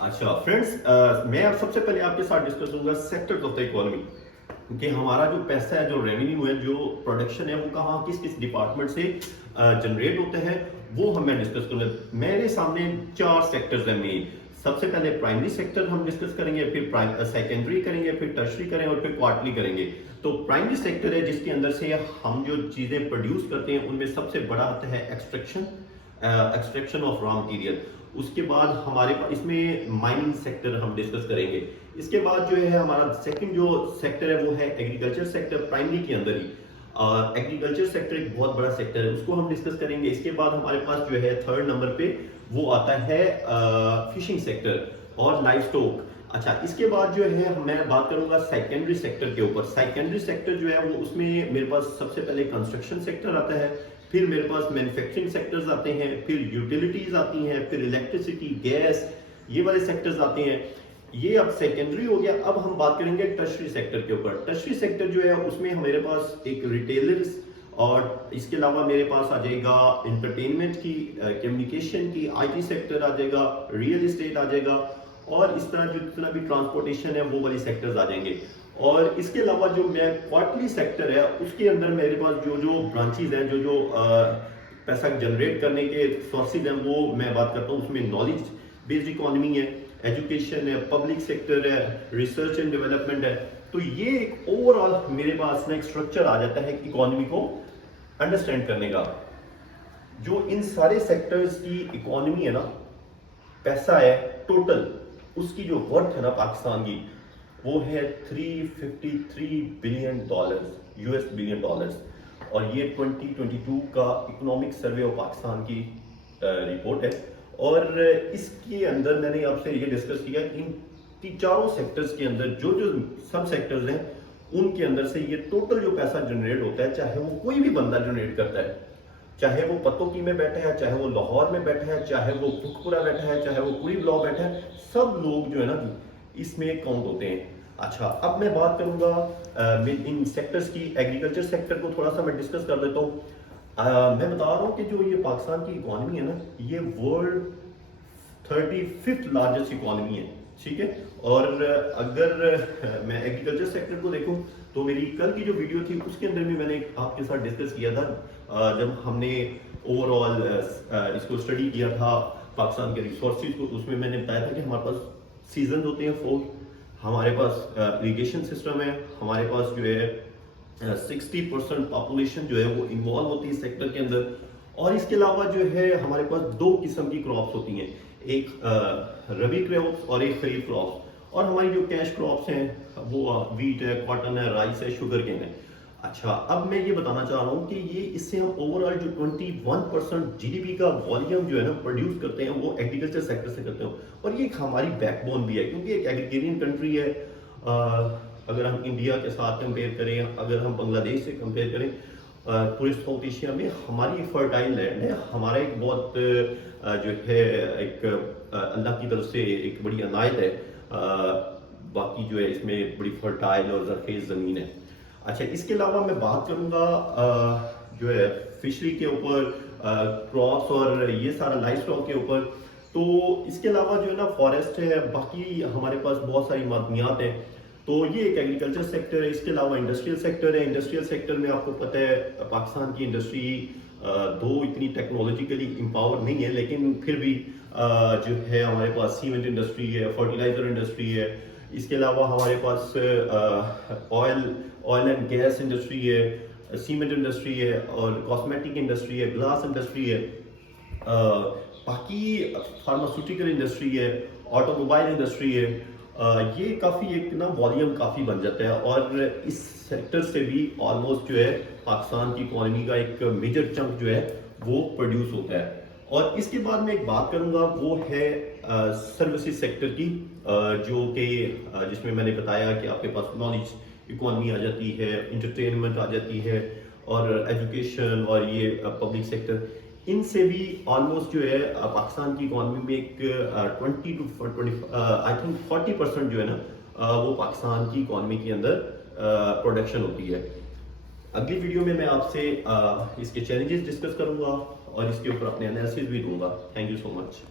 अच्छा फ्रेंड्स, मैं अब सबसे पहले आपके साथ डिस्कस करूंगा सेक्टर्स ऑफ द इकोनॉमी कि हमारा जो पैसा है, जो रेवेन्यू है, जो प्रोडक्शन है, वो कहाँ किस किस डिपार्टमेंट से जनरेट होते हैं, वो मैं डिस्कस करूंगा। मेरे सामने चार सेक्टर्स हैं मेन। सबसे पहले प्राइमरी सेक्टर हम डिस्कस करेंगे, फिर सेकेंडरी करेंगे, फिर टर्शरी करेंगे और फिर क्वार्टरली करेंगे। तो प्राइमरी सेक्टर है जिसके अंदर से हम जो चीजें प्रोड्यूस करते हैं उनमें सबसे बड़ा आता है एक्सट्रैक्शन ऑफ रॉ मटेरियल। उसके बाद हमारे पास इसमें माइनिंग सेक्टर हम डिस्कस करेंगे। इसके बाद जो है हमारा सेकंड जो सेक्टर है वो है एग्रीकल्चर सेक्टर, प्राइमरी के अंदर ही। एग्रीकल्चर सेक्टर एक बहुत बड़ा सेक्टर है, उसको हम डिस्कस करेंगे। इसके बाद हमारे पास जो है थर्ड नंबर पे वो आता है फिशिंग सेक्टर और लाइव स्टॉक। अच्छा, इसके बाद जो है मैं बात करूंगा सेकेंडरी सेक्टर के ऊपर। सेकेंडरी सेक्टर जो है वो उसमें मेरे पास सबसे पहले कंस्ट्रक्शन सेक्टर आता है, फिर मेरे पास मैन्युफैक्चरिंग सेक्टर्स आते हैं, फिर यूटिलिटीज आती हैं, फिर इलेक्ट्रिसिटी, गैस, ये वाले सेक्टर्स आते हैं। ये अब सेकेंडरी हो गया। अब हम बात करेंगे टर्शरी सेक्टर के ऊपर। टर्शरी सेक्टर जो है उसमें मेरे पास एक रिटेलर्स और इसके अलावा मेरे पास आ जाएगा एंटरटेनमेंट की, कम्युनिकेशन की, आईटी सेक्टर आ जाएगा, रियल एस्टेट आ जाएगा और इस तरह जितना भी ट्रांसपोर्टेशन है वो वाली सेक्टर्स आ जाएंगे। और इसके अलावा जो मैं क्वार्टरली सेक्टर है उसके अंदर मेरे पास जो जो ब्रांचेज हैं, जो जो पैसा जनरेट करने के सोर्सेज हैं, वो मैं बात करता हूँ। उसमें नॉलेज बेस्ड इकोनॉमी है, एजुकेशन है, पब्लिक सेक्टर है, रिसर्च एंड डेवलपमेंट है। तो ये एक ओवरऑल मेरे पास ना एक स्ट्रक्चर आ जाता है इकोनॉमी को अंडरस्टैंड करने का। जो इन सारे सेक्टर्स की इकोनॉमी है ना, पैसा है टोटल, उसकी जो वर्थ है ना पाकिस्तान की, वो है $353 बिलियन, यूएस बिलियन डॉलर्स। और ये 2022 का इकोनॉमिक सर्वे ऑफ पाकिस्तान की रिपोर्ट है। और इसके अंदर मैंने आपसे ये डिस्कस किया इन चारों सेक्टर्स के अंदर जो जो सब सेक्टर्स हैं उनके अंदर से ये टोटल जो पैसा जनरेट होता है, चाहे वो कोई भी बंदा जनरेट करता है, चाहे वो पत्तोकी में बैठा है, चाहे वो लाहौर में बैठा है, चाहे वो भुखपुरा बैठा है, चाहे वो कुड़ी ब्लॉक बैठा है, सब लोग जो है ना इसमें काउंट होते हैं। अच्छा, अब मैं बात करूंगा इन सेक्टर्स की। एग्रीकल्चर सेक्टर को थोड़ा सा मैं डिस्कस कर लेता हूँ। मैं बता रहा हूँ कि जो ये पाकिस्तान की इकोनॉमी है ना, ये वर्ल्ड 35th लार्जेस्ट इकोनॉमी है, ठीक है। और अगर मैं एग्रीकल्चर सेक्टर को देखूं तो मेरी कल की जो वीडियो थी उसके अंदर भी मैंने आपके साथ डिस्कस किया था, जब हमने ओवरऑल इसको स्टडी किया था पाकिस्तान के रिसोर्सेज को। उसमें मैंने बताया था कि हमारे पास सीजन होते हैं 4, हमारे पास इरिगेशन सिस्टम है, हमारे पास जो है 60% पॉपुलेशन जो है वो इन्वॉल्व होती है सेक्टर के अंदर। और इसके अलावा जो है हमारे पास दो किस्म की क्रॉप्स होती हैं, एक रबी क्रॉप्स और एक खरीफ क्रॉप्स। और हमारी जो कैश क्रॉप्स हैं वो वीट है, कॉटन है, राइस है, शुगर केन है। अच्छा, अब मैं ये बताना चाह रहा हूँ कि ये इससे हम ओवरऑल जो 21% जीडीपी का वॉल्यूम जो है ना प्रोड्यूस करते हैं वो एग्रीकल्चर सेक्टर से करते हैं। और ये एक हमारी बैकबोन भी है, क्योंकि एक एग्रीगेरियन कंट्री है। अगर हम इंडिया के साथ कंपेयर करें, अगर हम बांग्लादेश से कंपेयर करें, पूरे साउथ एशिया में हमारी फर्टाइल लैंड है। हमारा एक बहुत जो है एक अल्लाह की तरफ से एक बड़ी अनायत है। बाकी जो है इसमें बड़ी फर्टाइल और ज़रखेज़ ज़मीन है। अच्छा, इसके अलावा मैं बात करूंगा जो है फिशरी के ऊपर, क्रॉप्स और ये सारा लाइफ स्टॉक के ऊपर। तो इसके अलावा जो है ना फॉरेस्ट है, बाकी हमारे पास बहुत सारी मदनियात हैं। तो ये एक एग्रीकल्चर सेक्टर है। इसके अलावा इंडस्ट्रियल सेक्टर है। इंडस्ट्रियल सेक्टर में आपको पता है पाकिस्तान की इंडस्ट्री दो इतनी टेक्नोलॉजिकली एम्पावर नहीं है, लेकिन फिर भी जो है हमारे पास सीमेंट इंडस्ट्री है, फर्टिलाइजर इंडस्ट्री है। इसके अलावा हमारे पास ऑयल एंड गैस इंडस्ट्री है, सीमेंट इंडस्ट्री है और कॉस्मेटिक इंडस्ट्री है, ग्लास इंडस्ट्री है, बाकी फार्मास्यूटिकल इंडस्ट्री है, ऑटोमोबाइल इंडस्ट्री है। ये काफ़ी एक ना वॉल्यूम काफ़ी बन जाता है और इस सेक्टर से भी ऑलमोस्ट जो है पाकिस्तान की इकोनॉमी का एक मेजर चंक जो है वो प्रोड्यूस होता है। और इसके बाद मैं एक बात करूंगा वो है सर्विसेज सेक्टर की, जो कि जिसमें मैंने बताया कि आपके पास नॉलेज इकोनॉमी आ जाती है, इंटरटेनमेंट आ जाती है और एजुकेशन और ये पब्लिक सेक्टर। इनसे भी ऑलमोस्ट जो है पाकिस्तान की इकोनॉमी में एक 20 to 20 आई थिंक 40% जो है ना वो पाकिस्तान की इकोनॉमी के अंदर प्रोडक्शन होती है। अगली वीडियो में मैं आपसे इसके चैलेंजेस डिस्कस करूंगा और इसके ऊपर अपने एनालिसिस भी दूंगा। Thank you so much.